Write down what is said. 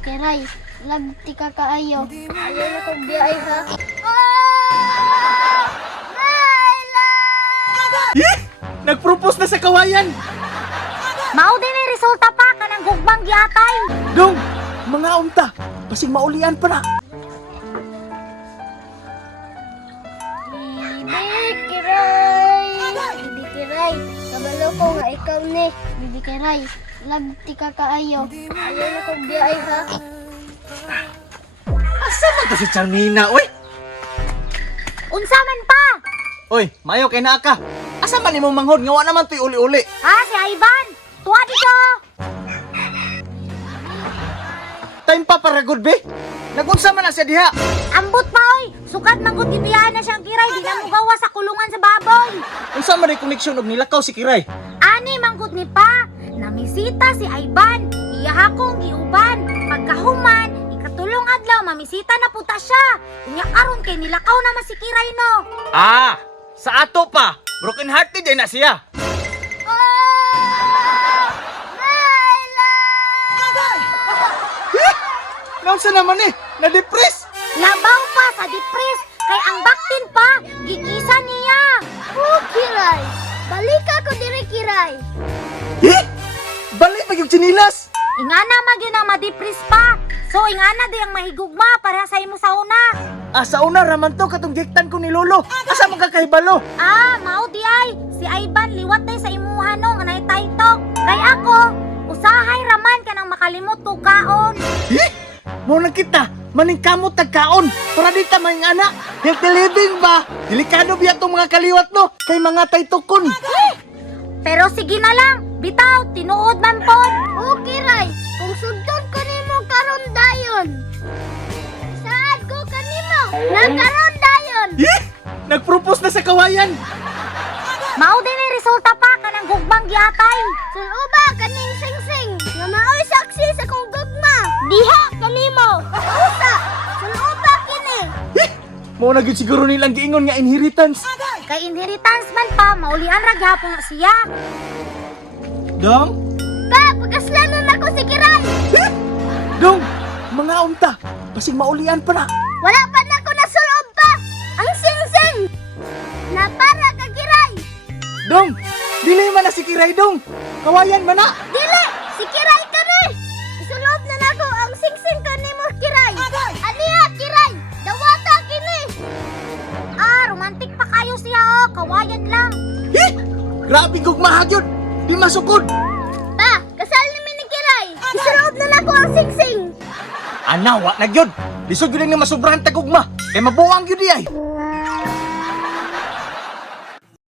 Kiray, lagti ka kaayo. Ayaw na kong biyay ha. Nagpropose na sa kawayan! Mao din ni resulta pa kanang gugbang giatay. Dong, mga unta, basig maulian pa na. Bibi Kiray! Bibi Kiray, kabalo ko nga ikaw ni. Bibi Kiray, lagti ka kaayo. Ayaw na kong biyay ha. Asa man to si Charmina, oy? Unsa man pa? Oy, mayo kay naa ka. Asa man imong manghod nga wa naman to'y uli-uli? Ha, si Ivan. Tuwa dito. Time pa para good be. Nagunsa man na siya diha. Ambot pa oy. Sukat manggod gibiyahan na siyang kiray di na mo gawa sa kulungan sa baboy. Unsa man ray koneksyon og nilakaw si Kiray? Ani manggod ni pa. Namisita si Ivan. Iya akong giuban. Pagkahuman, ikatulong adlaw mamisita na puta siya. Unya karon kay nilakaw naman si Kiray no. Ah, sa ato pa. Broken hearted din na siya. Naunsa naman eh, na-depress. Labaw pa sa depres kay ang baktin pa gigisa niya. Oh, Kiray! Balik ako diri, Kiray! Eh? Balik pa yung chinilas. Ingana magyud ang madepres pa. So ingana di ang mahigugma para sa imo sa una. Ah, sa una raman to katong giktan ko ni Lolo. Asa man ka kahibalo? Ah, mao di ay. Si Ivan liwat day sa imuha no nga naitaytok. Kay ako, usahay raman ka nang makalimot ko kaon. Eh? Mo na kita, maning kamot tagkaon. Para di ta maing ana. Healthy living ba? Delikado biya tong mga kaliwat no. Kay mga taytokon. Pero sige na lang, bitaw, tinuod man pod. Oh, Kiray! Kung sugdon ko nimo karon dayon! Saad ko kanimo! Nagkaroon dayon! Eh? Nagpropose na sa kawayan. Mao din ni resulta pa kanang gugbang giatay. Suluba kaning sing-sing! Nga maoy saksi sa kong gugma! Diha kanimo! Usa! Suluba kini! Eh? Mo na gyud siguro nilang giingon nga inheritance. Kay inheritance man pa, maulian ra gyapon na siya. Dong? Pa! Pagkaslanan ako si Kiray! Eh? Dong, mga unta, basig maulian pa na. Wala pa na ako nasulob pa! Ang sing-sing! Na para ka, Kiray! Dong, dili man na si Kiray dong. Kawayan man na. Dili! Si Kiray ka ni! Isulob na nako ang sing-sing ka ni mo, Kiray! Aniha, Kiray! Dawata kini! Ah, romantic pa kayo siya oh, kawayan lang. Eh? Grabe gugmahag yun. Di masukod. Pa! Kasal ni ni Kiray! Isulob na nako ang sing-sing! Anawa na gyud. Lisod gyud nga masubrahan tagugma. Kay mabuang gyud di ay.